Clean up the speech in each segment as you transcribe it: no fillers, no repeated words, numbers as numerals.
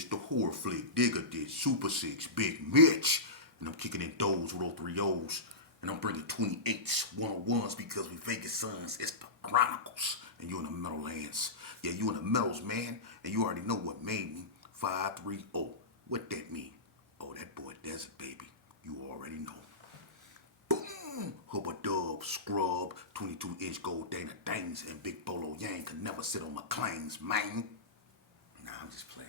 It's the horror flick, Digger did, Super 6, Big Mitch. And I'm kicking in those with all three O's. And I'm bringing 28s, 101s because we Vegas sons. It's the Chronicles. And you in the Meadowlands. Yeah, you in the Meadows, man. And you already know what made me 530. What that mean? Oh, that boy Desert, baby. You already know. Boom! Hubba Dub, Scrub, 22-inch gold Dana Danes, and Big Bolo Yang could never sit on my claims, man. Nah, I'm just playing.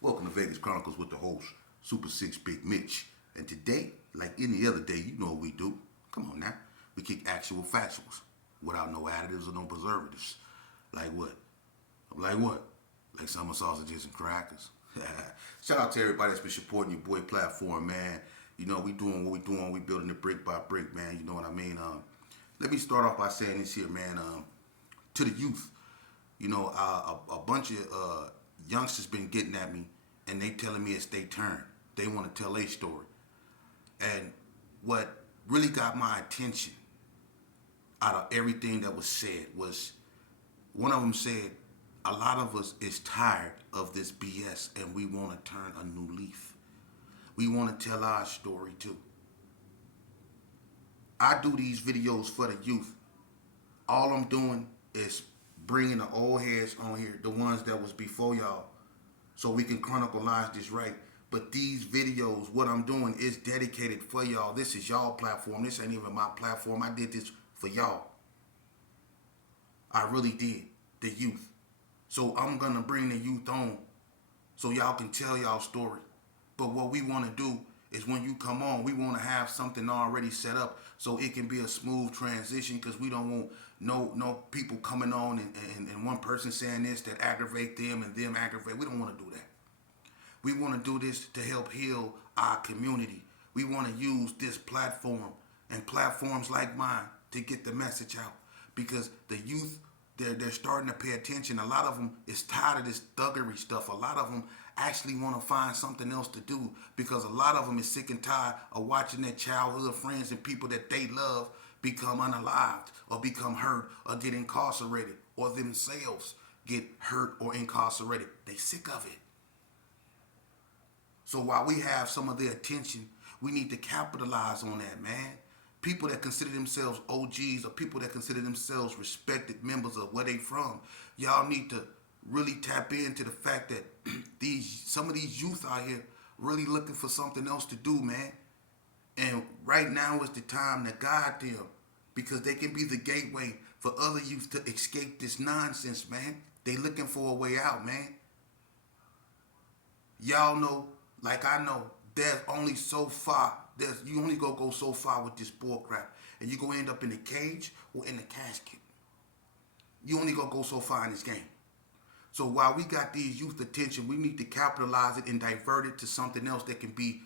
Welcome to Vegas Chronicles with the host, Super 6 Big Mitch. And today, like any other day, you know what we do. Come on now. We kick actual factuals without no additives or no preservatives. Like what? Like what? Like summer sausages and crackers. Shout out to everybody that's been supporting your boy platform, man. You know, we doing what we doing. We building it brick by brick, man. You know what I mean? Let me start off by saying this here, man. To the youth, you know, a bunch of youngsters been getting at me, and they telling me it's their turn. They want to tell their story. And what really got my attention out of everything that was said was one of them said, a lot of us is tired of this BS and we want to turn a new leaf. We want to tell our story too. I do these videos for the youth. All I'm doing is bringing the old heads on here, the ones that was before y'all, so we can chronicleize this right. But these videos, what I'm doing is dedicated for y'all. This is y'all platform. This ain't even my platform. I did this for y'all. I really did. The youth. So I'm going to bring the youth on so y'all can tell y'all story. But what we want to do is when you come on, we want to have something already set up so it can be a smooth transition, because we don't want no people coming on and one person saying this that aggravate them and them aggravate. We don't want to do that. We want to do this to help heal our community. We want to use this platform and platforms like mine to get the message out, because the youth, they're starting to pay attention. A lot of them is tired of this thuggery stuff. A lot of them actually want to find something else to do, because a lot of them is sick and tired of watching their childhood friends and people that they love become unalived or become hurt or get incarcerated, or themselves get hurt or incarcerated. They sick of it. So while we have some of their attention, we need to capitalize on that, man. People that consider themselves OGs or people that consider themselves respected members of where they from, y'all need to really tap into the fact that some of these youth out here really looking for something else to do, man. And right now is the time to guide them, because they can be the gateway for other youth to escape this nonsense, man. They looking for a way out, man. Y'all know, like I know, there's only so far. You only go so far with this bull crap, and you gonna end up in the cage or in the casket. You only go so far in this game. So while we got these youth attention, we need to capitalize it and divert it to something else that can be,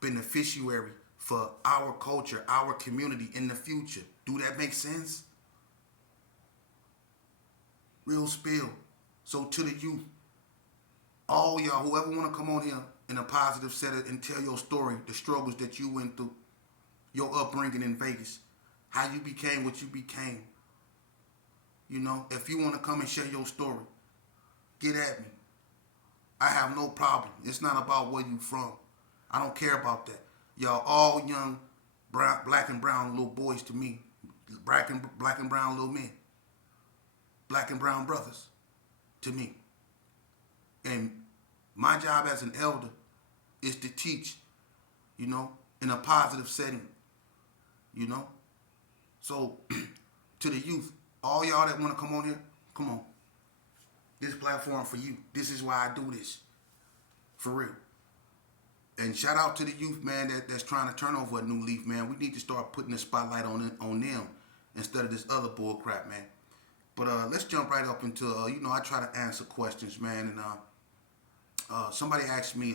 beneficiary for our culture, our community in the future. Do that make sense? Real spill. So to the youth, all y'all, whoever want to come on here in a positive setting and tell your story, the struggles that you went through, your upbringing in Vegas, how you became what you became. If you want to come and share your story, get at me. I have no problem. It's not about where you from. I don't care about that. Y'all all young, black and brown little boys to me. Black and brown little men. Black and brown brothers to me. And my job as an elder is to teach, in a positive setting, So, to the youth, all y'all that want to come on here, come on. This platform for you. This is why I do this. For real. And shout out to the youth, man, that's trying to turn over a new leaf, man. We need to start putting the spotlight on them instead of this other bull crap, man. But let's jump right up into, I try to answer questions, man. And somebody asked me,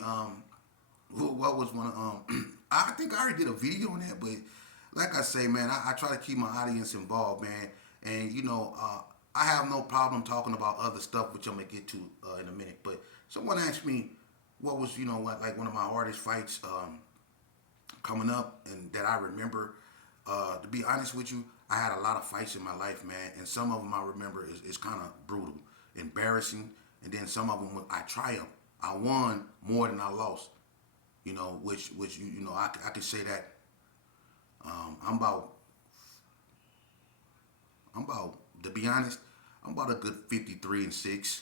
what was one of, I think I already did a video on that, but like I say, man, I try to keep my audience involved, man. And, I have no problem talking about other stuff, which I'm going to get to in a minute. But someone asked me what was, like one of my hardest fights coming up and that I remember. To be honest with you, I had a lot of fights in my life, man. And some of them I remember is kind of brutal, embarrassing. And then some of them I triumphed. I won more than I lost. You know, which you know I can say that I'm about to be honest, I'm about a good 53-6.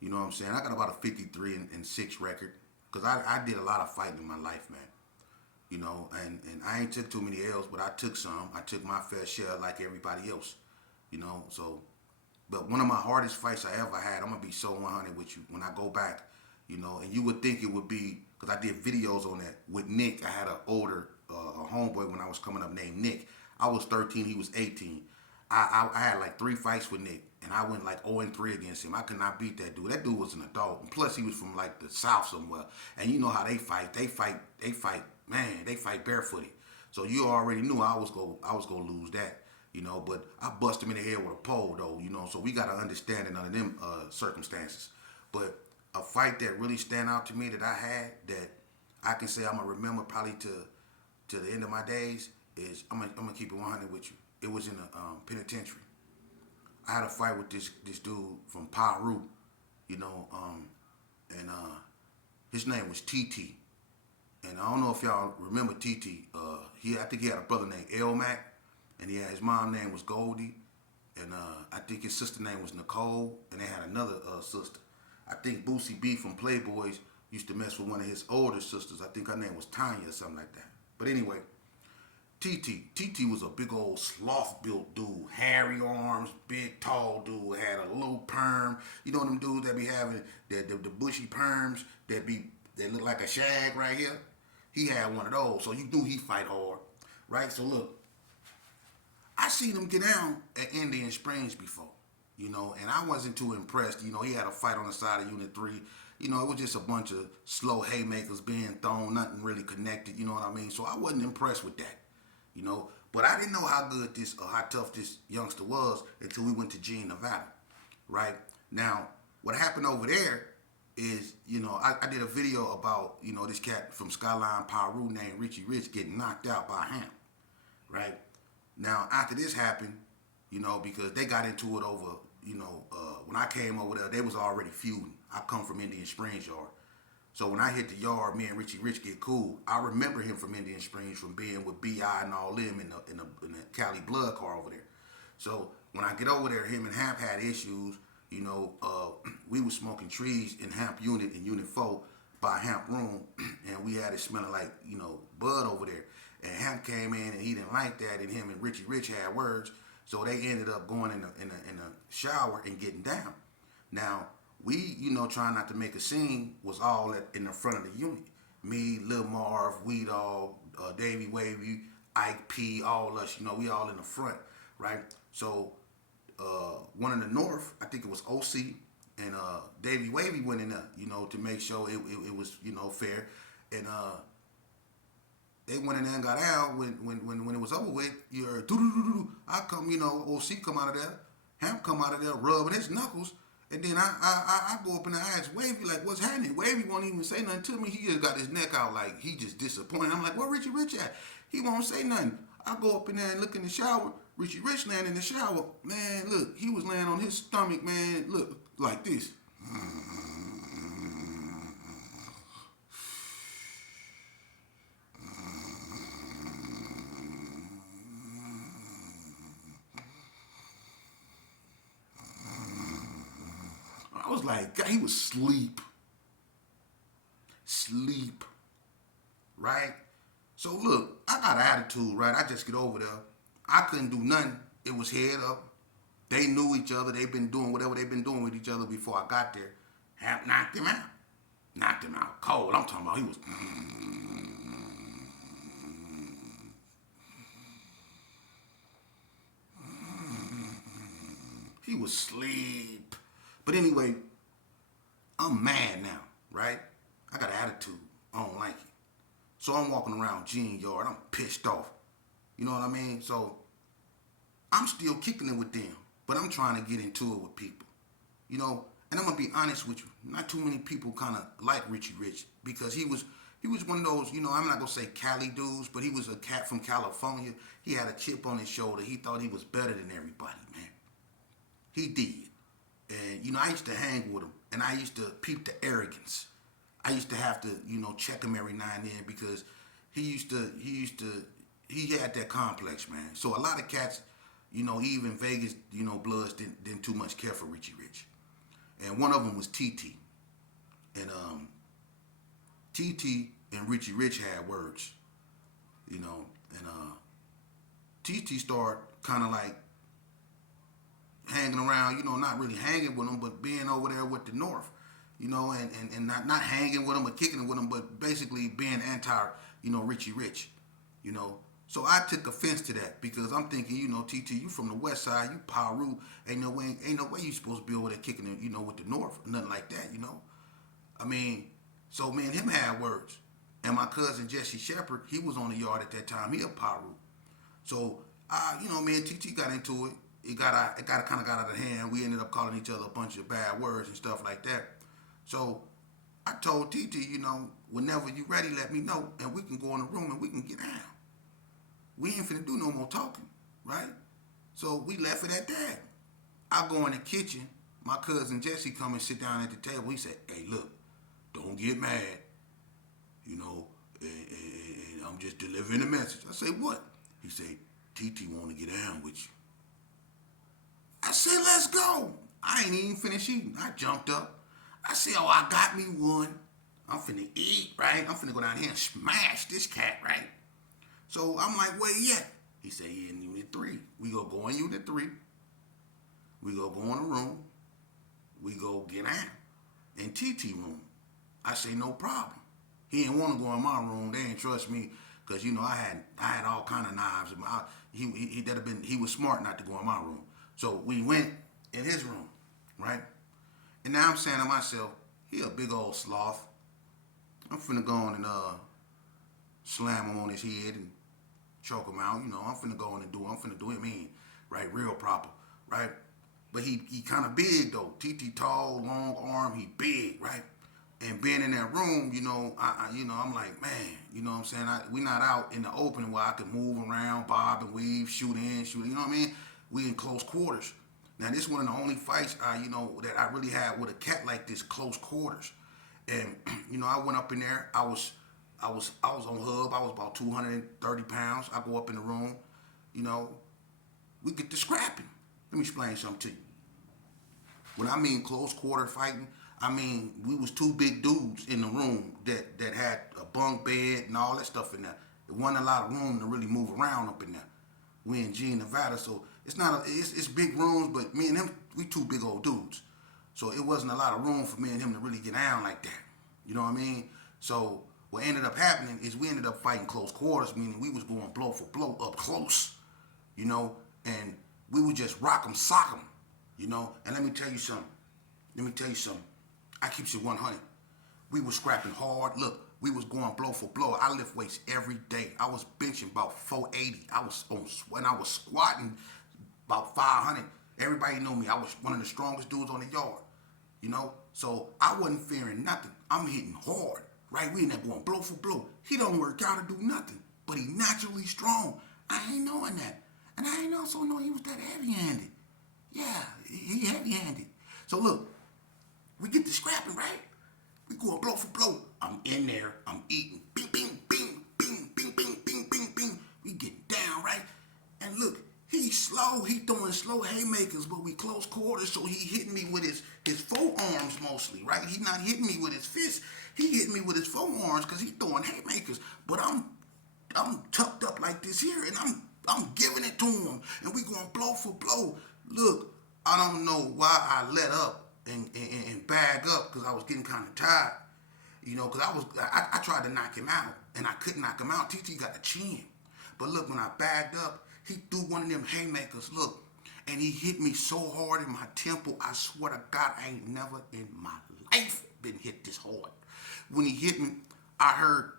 You know what I'm saying? I got about a 53-6 record because I did a lot of fighting in my life, man. You know, and I ain't took too many L's, but I took some. I took my fair share like everybody else. You know, so but one of my hardest fights I ever had, I'm gonna be so 100 with you when I go back. You know, and you would think it would be because I did videos on that with Nick. I had an older a homeboy when I was coming up named Nick. I was 13, he was 18. I had like 3 fights with Nick, and I went like 0-3 against him. I could not beat that dude. That dude was an adult, and plus he was from like the South somewhere. And you know how they fight. They fight. Man, they fight barefooted. So you already knew I was gonna lose that. You know, but I bust him in the head with a pole though. You know, so we got to understand it under them circumstances. But a fight that really stand out to me that I had that I can say I'm gonna remember probably to the end of my days is I'm gonna keep it 100 with you. It was in a penitentiary. I had a fight with this dude from Peru, you know, and his name was TT. And I don't know if y'all remember TT. I think he had a brother named El Mac, and his mom name was Goldie, and I think his sister name was Nicole, and they had another sister. I think Boosie B from Playboys used to mess with one of his older sisters. I think her name was Tanya or something like that. But anyway, TT was a big old sloth built dude, hairy arms, big tall dude, had a little perm. You know them dudes that be having the bushy perms that look like a shag right here. He had one of those, so you knew he fight hard, right? So look, I seen him get down at Indian Springs before, you know, and I wasn't too impressed. You know, he had a fight on the side of Unit 3. You know, it was just a bunch of slow haymakers being thrown, nothing really connected, you know what I mean? So I wasn't impressed with that, you know. But I didn't know how good how tough this youngster was until we went to Gene, Nevada, right? Now, what happened over there is, you know, I did a video about, you know, this cat from Skyline, Peru named Richie Rich getting knocked out by him, right? Now, after this happened, you know, because they got into it over, you know, when I came over there, they was already feuding. I come from Indian Springs yard. So when I hit the yard, me and Richie Rich get cool. I remember him from Indian Springs from being with B.I. and all them in the Cali Blood car over there. So when I get over there, him and Hamp had issues. You know, we was smoking trees in Hamp unit in Unit 4 by Hamp room, and we had it smelling like, you know, bud over there. And Hamp came in and he didn't like that, and him and Richie Rich had words. So they ended up going in the shower and getting down. Now, we, you know, trying not to make a scene, was all in the front of the unit. Me, Lil Marv, We Dog, Davey Wavy, Ike P, all us, you know, we all in the front, right? So one in the north, I think it was OC, and Davey Wavy went in there, you know, to make sure it was, you know, fair. And they went in there and got out when it was over with. You heard doo-doo-doo-doo. I come, you know, OC come out of there, Hamp come out of there rubbing his knuckles, and then I go up in the eyes, Wavy, like, what's happening? Wavy won't even say nothing to me. He just got his neck out like he just disappointed. I'm like, where Richie Rich at? He won't say nothing. I go up in there and look in the shower. Richie Rich laying in the shower. Man, look, he was laying on his stomach, man, look, like this. I was like, God, he was sleep, right? So look, I got an attitude, right? I just get over there. I couldn't do nothing. It was head up. They knew each other. They've been doing whatever they've been doing with each other before I got there. Hamp knocked him out. Knocked him out cold. I'm talking about he was. He was asleep. But anyway, I'm mad now, right? I got an attitude. I don't like it. So I'm walking around Gene Yard. I'm pissed off. You know what I mean? So I'm still kicking it with them, but I'm trying to get into it with people. You know, and I'm gonna be honest with you. Not too many people kind of like Richie Rich because he was one of those. You know, I'm not gonna say Cali dudes, but he was a cat from California. He had a chip on his shoulder. He thought he was better than everybody, man. He did. And, you know, I used to hang with him. and I used to peep the arrogance. I used to have to, check him every now and then because he had that complex, man. So a lot of cats, even Vegas, Bloods didn't too much care for Richie Rich. And one of them was TT. And TT and Richie Rich had words, and TT started kind of like hanging around, not really hanging with them, but being over there with the North, and not hanging with them or kicking it with them, but basically being anti, Richie Rich, So I took offense to that because I'm thinking, TT, you from the West Side, you Paru, ain't no way you supposed to be over there kicking it, with the North, or nothing like that, I mean, so me and him had words, and my cousin Jesse Shepard, he was on the yard at that time, he a Paru, so me and TT got into it. It kind of got out of hand. We ended up calling each other a bunch of bad words and stuff like that. So I told TT, whenever you ready, let me know, and we can go in the room and we can get down. We ain't finna do no more talking, right? So we left it at that. I go in the kitchen. My cousin Jesse come and sit down at the table. He said, "Hey, look, don't get mad, and I'm just delivering a message." I say, "What?" He said, "TT want to get down with you." I said, "Let's go." I ain't even finished eating. I jumped up. I said, "Oh, I got me one. I'm finna eat, right? I'm finna go down here and smash this cat, right?" So I'm like, "Where he at?" He said, "He in Unit 3. We go in Unit 3. We go in the room. We go get out in TT room." I say, "No problem." He didn't want to go in my room. They didn't trust me because I had all kind of knives. He was smart not to go in my room. So we went in his room, right? And now I'm saying to myself, he a big old sloth. I'm finna go on and slam him on his head and choke him out. I'm finna go on and I'm finna do him in, right? Real proper, right? But he kind of big though. TT tall, long arm, he big, right? And being in that room, I'm like, man, what I'm saying? We not out in the open where I can move around, bob and weave, shoot in, you know what I mean? We in close quarters. Now this one of the only fights that I really had with a cat like this, close quarters. And I went up in there. I was on hub. I was about 230 pounds. I go up in the room. We get to scrapping. Let me explain something to you. When I mean close quarter fighting, I mean we was two big dudes in the room that had a bunk bed and all that stuff in there. There wasn't a lot of room to really move around up in there. We in G, Nevada, so it's big rooms, but me and him, we two big old dudes. So it wasn't a lot of room for me and him to really get down like that. You know what I mean? So what ended up happening is we ended up fighting close quarters, meaning we was going blow for blow up close, and we would just rock 'em, sock 'em, And let me tell you something. I keep it 100. We was scrapping hard. Look, we was going blow for blow. I lift weights every day. I was benching about 480. When I was squatting about 500. Everybody know me. I was one of the strongest dudes on the yard. So I wasn't fearing nothing. I'm hitting hard, right? We in there going blow for blow. He don't work out or do nothing, but he naturally strong. I ain't knowing that, and I ain't also know he was that heavy-handed. Yeah, he heavy-handed. So look, we get to scrapping, right? We going blow for blow. I'm in there. I'm eating. Bing, bing, bing, bing, bing, bing, bing, bing, bing. We getting down, right? And look, he's slow. He throwing slow haymakers, but we close quarters, so he hitting me with his forearms mostly, right? He not hitting me with his fists. He hitting me with his forearms because he throwing haymakers. But I'm tucked up like this here, and I'm giving it to him, and we going blow for blow. Look, I don't know why I let up and bag up because I was getting kind of tired, because I tried to knock him out and I couldn't knock him out. TT got a chin, but look, when I bagged up, he threw one of them haymakers. Look, and he hit me so hard in my temple. I swear to God, I ain't never in my life been hit this hard. When he hit me, I heard,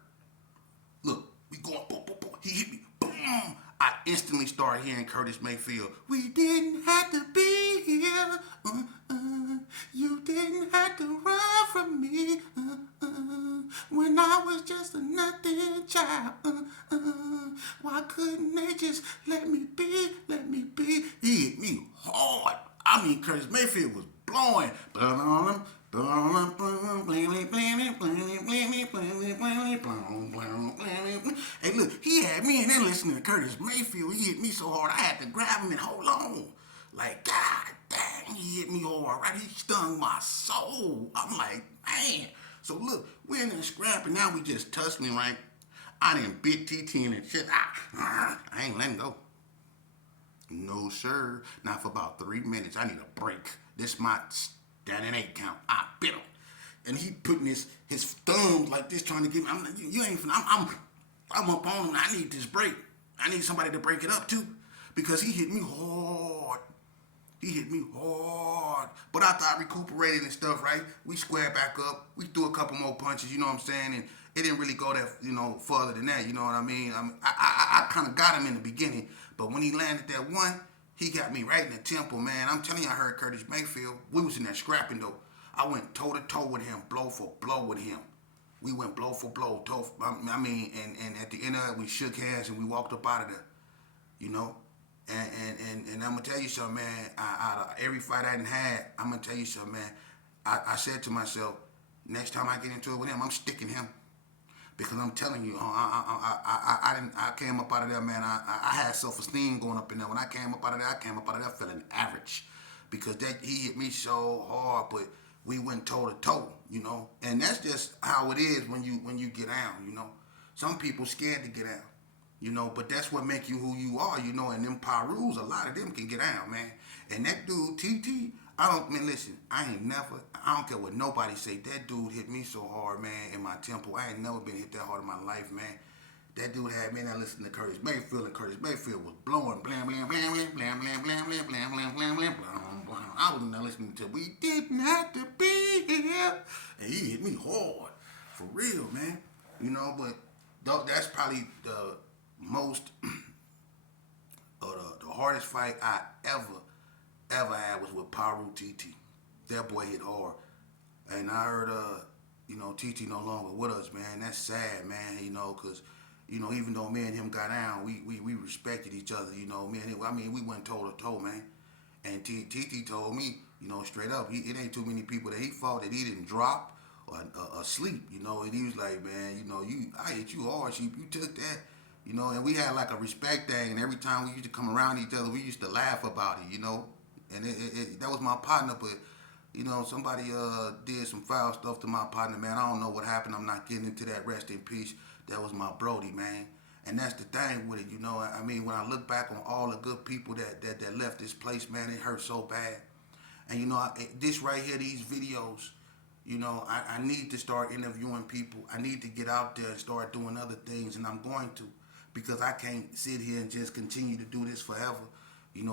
look, we going boom, boom, boom. He hit me, boom. I instantly started hearing Curtis Mayfield. We didn't have to be here. You didn't have to run from me. When I was just a nothing child. Why couldn't they just let me be, let me be? He hit me hard. I mean, Curtis Mayfield was blowing. Hey, look, he had me in there listening to Curtis Mayfield. He hit me so hard I had to grab him and hold on. Like, God dang, he hit me hard, right? He stung my soul. I'm like, man. So look, we're in there scrapping. Now we just touched me, right? I done bit TT in and shit. I ain't letting go. No, sir. Not for about 3 minutes. I need a break. This my standing 8 count. I bit him. And he putting his thumbs like this, trying to give me. I'm like, you ain't. I'm up on him. I need this break. I need somebody to break it up too, because he hit me hard. He hit me hard. But after I recuperated and stuff, right? We squared back up. We threw a couple more punches, you know what I'm saying? And it didn't really go that, further than that, you know what I mean? I kind of got him in the beginning. But when he landed that one, he got me right in the temple, man. I'm telling you, I heard Curtis Mayfield. We was in there scrapping, though. I went toe-to-toe with him, blow for blow with him. We went blow for blow. And at the end of it, we shook hands and we walked up out of there, you know? And I'm gonna tell you something, man. Out of every fight I done had, I'm gonna tell you something, man. I said to myself, next time I get into it with him, I'm sticking him, because I'm telling you, I came up out of there, man. I had self-esteem going up in there. When I came up out of there, feeling average, because that he hit me so hard, but we went toe to toe, and that's just how it is when you get down, Some people scared to get down. But that's what make you who you are, and them Pyrus, a lot of them can get down, man. And that dude, TT, listen, I don't care what nobody say, that dude hit me so hard, man, in my temple. I ain't never been hit that hard in my life, man. That dude had me there listening to Curtis Mayfield, and Curtis Mayfield was blowing, blam, blam, blam, blam, blam, blam, blam, blam, blam, blam, blam, blam, blam. I was in there listening to We Didn't Have to Be Here, and he hit me hard, for real, man. But that's probably the most the hardest fight I ever had was with Paru TT. That boy hit hard. And I heard TT no longer with us, man. That's sad, man, cause even though me and him got down, we respected each other, me and him, we went toe to toe, man. And TT told me, straight up, it ain't too many people that he fought that he didn't drop or sleep, and he was like, man, I hit you hard, you took that. And we had like a respect thing, and every time we used to come around each other, we used to laugh about it, and that was my partner, but, somebody did some foul stuff to my partner, man. I don't know what happened. I'm not getting into that. Rest in peace. That was my Brody, man. And that's the thing with it, when I look back on all the good people that left this place, man, it hurt so bad. And, this right here, these videos, I need to start interviewing people. I need to get out there and start doing other things, and I'm going to. Because I can't sit here and just continue to do this forever.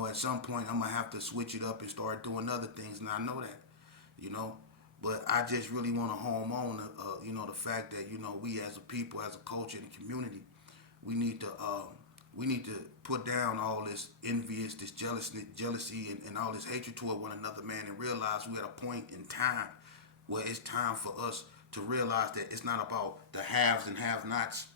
At some point I'm gonna have to switch it up and start doing other things, and I know that. But I just really want to home on, the fact that we as a people, as a culture, and a community, we need to put down all this envious, this jealousy, and all this hatred toward one another, man, and realize we're at a point in time where it's time for us to realize that it's not about the haves and have-nots.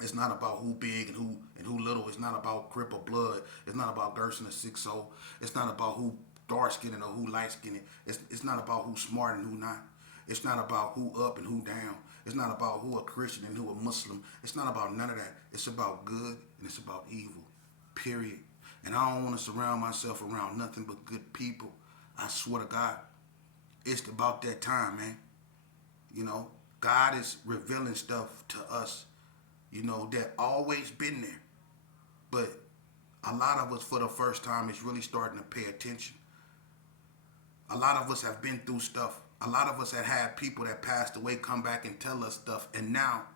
It's not about who big and who little. It's not about Crip or blood. It's not about Gerson or 6-0. It's not about who dark skinned or who light skinned. It's not about who's smart and who not. It's not about who up and who down. It's not about who a Christian and who a Muslim. It's not about none of that. It's about good and it's about evil. Period. And I don't want to surround myself around nothing but good people. I swear to God, it's about that time, man. God is revealing stuff to us, that always been there. But a lot of us, for the first time, is really starting to pay attention. A lot of us have been through stuff. A lot of us have had people that passed away come back and tell us stuff. And now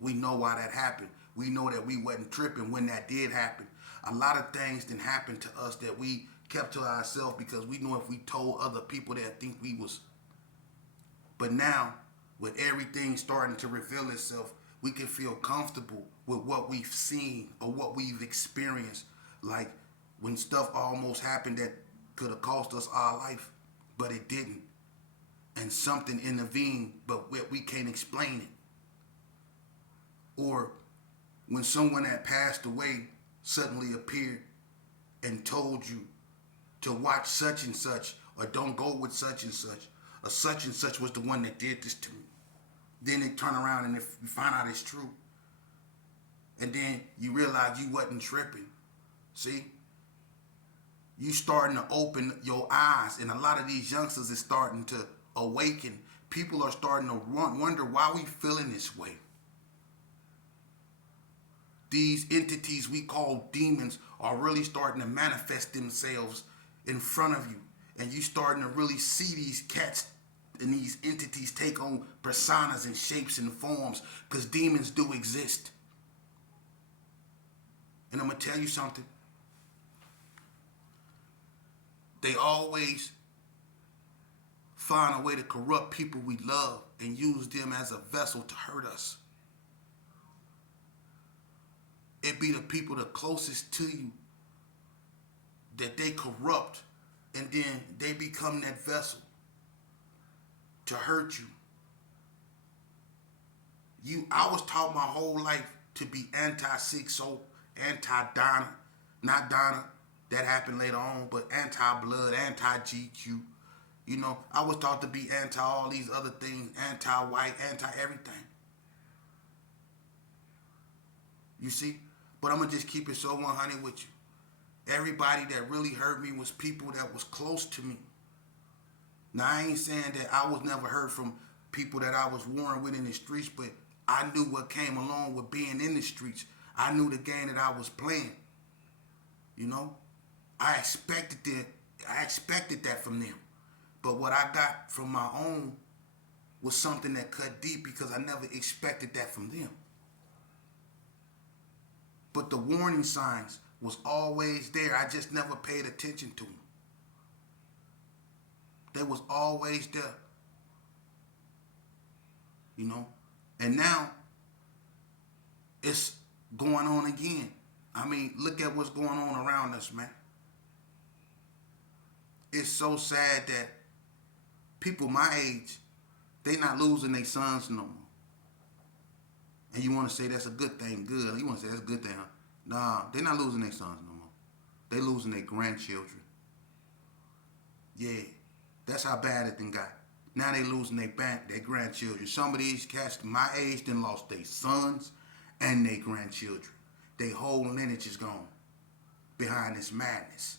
we know why that happened. We know that we wasn't tripping when that did happen. A lot of things didn't happen to us that we kept to ourselves because we know if we told other people, they'd think we was. But now, with everything starting to reveal itself, we can feel comfortable with what we've seen or what we've experienced. Like when stuff almost happened that could have cost us our life, but it didn't. And something intervened, but we can't explain it. Or when someone that passed away suddenly appeared and told you to watch such and such, or don't go with such and such, a such and such was the one that did this to me. Then they turn around and if you find out it's true. And then you realize you wasn't tripping. See? You starting to open your eyes, and a lot of these youngsters is starting to awaken. People are starting to wonder why we feeling this way. These entities we call demons are really starting to manifest themselves in front of you. And you starting to really see these cats and these entities take on personas and shapes and forms, because demons do exist. And I'm going to tell you something. They always find a way to corrupt people we love and use them as a vessel to hurt us. It be the people the closest to you that they corrupt, and then they become that vessel to hurt you. I was taught my whole life to be anti-six soap, anti-Donna, not Donna, that happened later on, but anti-blood, anti-GQ. You know, I was taught to be anti all these other things, anti-white, anti-everything. You see? But I'm going to just keep it so 100 with you. Everybody that really hurt me was people that was close to me. Now, I ain't saying that I was never hurt from people that I was warring with in the streets, but I knew what came along with being in the streets. I knew the game that I was playing. You know? I expected that from them. But what I got from my own was something that cut deep, because I never expected that from them. But the warning signs was always there. I just never paid attention to them. They was always there. You know? And now, it's going on again. I mean, look at what's going on around us, man. It's so sad that people my age, they not losing their sons no more. And you want to say that's a good thing, good. You want to say that's a good thing, huh? Nah, they not losing their sons no more. They losing their grandchildren. Yeah, that's how bad it done got. Now they losing their grandchildren. Some of these cats my age done lost their sons and their grandchildren. Their whole lineage is gone behind this madness.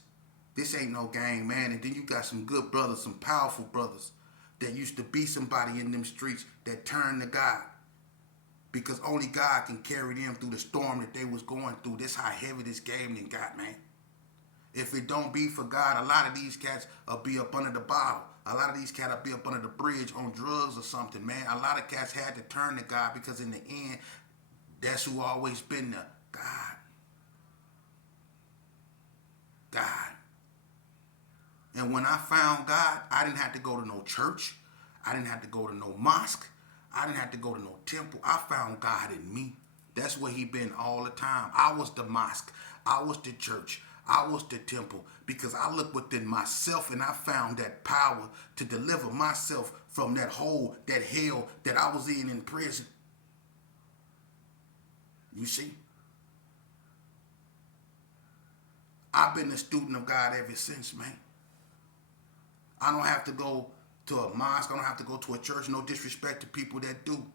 This ain't no game, man. And then you got some good brothers, some powerful brothers that used to be somebody in them streets that turned to God. Because only God can carry them through the storm that they was going through. This how heavy this game done got, man. If it don't be for God, a lot of these cats will be up under the bottle. A lot of these cats will be up under the bridge on drugs or something, man. A lot of cats had to turn to God, because in the end, that's who always been there. God. God. And when I found God, I didn't have to go to no church. I didn't have to go to no mosque. I didn't have to go to no temple. I found God in me. That's where he been all the time. I was the mosque. I was the church. I was the temple, because I looked within myself and I found that power to deliver myself from that hole, that hell that I was in prison. You see? I've been a student of God ever since, man. I don't have to go to a mosque. I don't have to go to a church. No disrespect to people that do.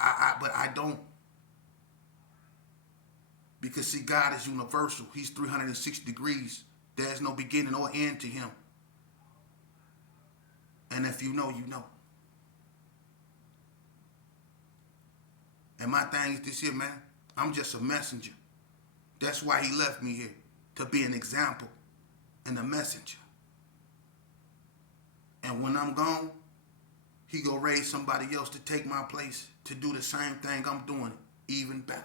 But I don't. Because see, God is universal. He's 360 degrees. There's no beginning or end to him. And if you know, you know. And my thing is this here, man. I'm just a messenger. That's why he left me here. To be an example and a messenger. And when I'm gone, he gonna raise somebody else to take my place, to do the same thing I'm doing, even better.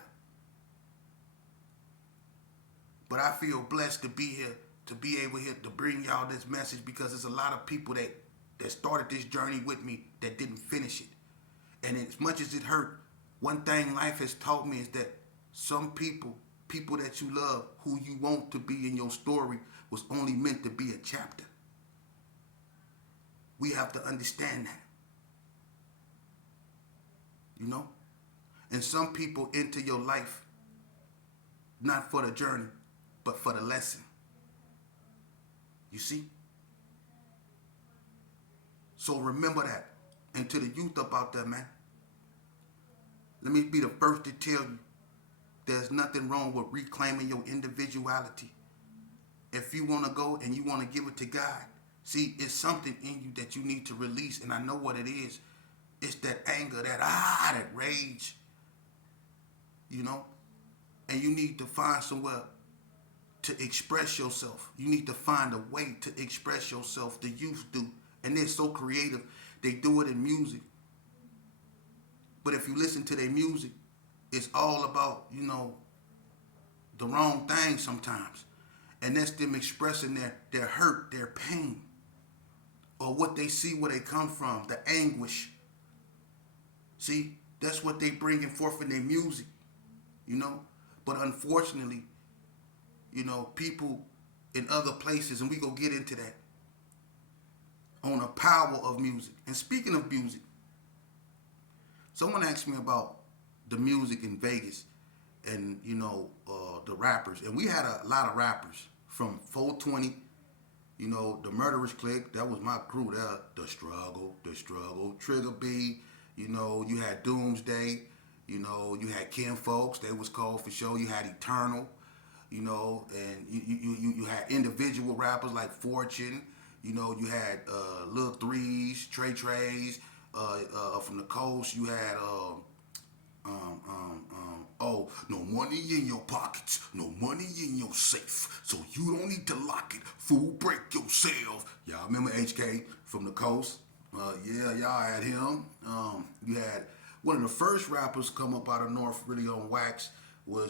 But I feel blessed to be here, to be able here to bring y'all this message, because there's a lot of people that started this journey with me that didn't finish it. And as much as it hurt, one thing life has taught me is that some people that you love, who you want to be in your story, was only meant to be a chapter. We have to understand that. You know? And some people enter your life not for the journey, but for the lesson. You see? So remember that. And to the youth up out there, man, let me be the first to tell you, there's nothing wrong with reclaiming your individuality. If you want to go and you want to give it to God, see, it's something in you that you need to release, and I know what it is. It's that anger, that rage, you know? And you need to find somewhere to express yourself. You need to find a way to express yourself. The youth do. And they're so creative. They do it in music. But if you listen to their music, it's all about, the wrong thing sometimes. And that's them expressing their hurt, their pain, or what they see where they come from, the anguish. See, that's what they bringing forth in their music, But unfortunately, people in other places, and we go get into that, on the power of music. And speaking of music, someone asked me about the music in Vegas and, the rappers. And we had a lot of rappers from 420, the Murderers Clique. That was my crew there. The Struggle, Trigger B, you had Doomsday, you had Ken Folks, they was called for sure. You had Eternal, and you had individual rappers like Fortune, you had Lil Threes, Trey Treys, from the coast. You had no money in your pockets, no money in your safe, so you don't need to lock it. Fool, break yourself. Y'all remember HK from the coast? Yeah, y'all had him. You had one of the first rappers come up out of North really on wax was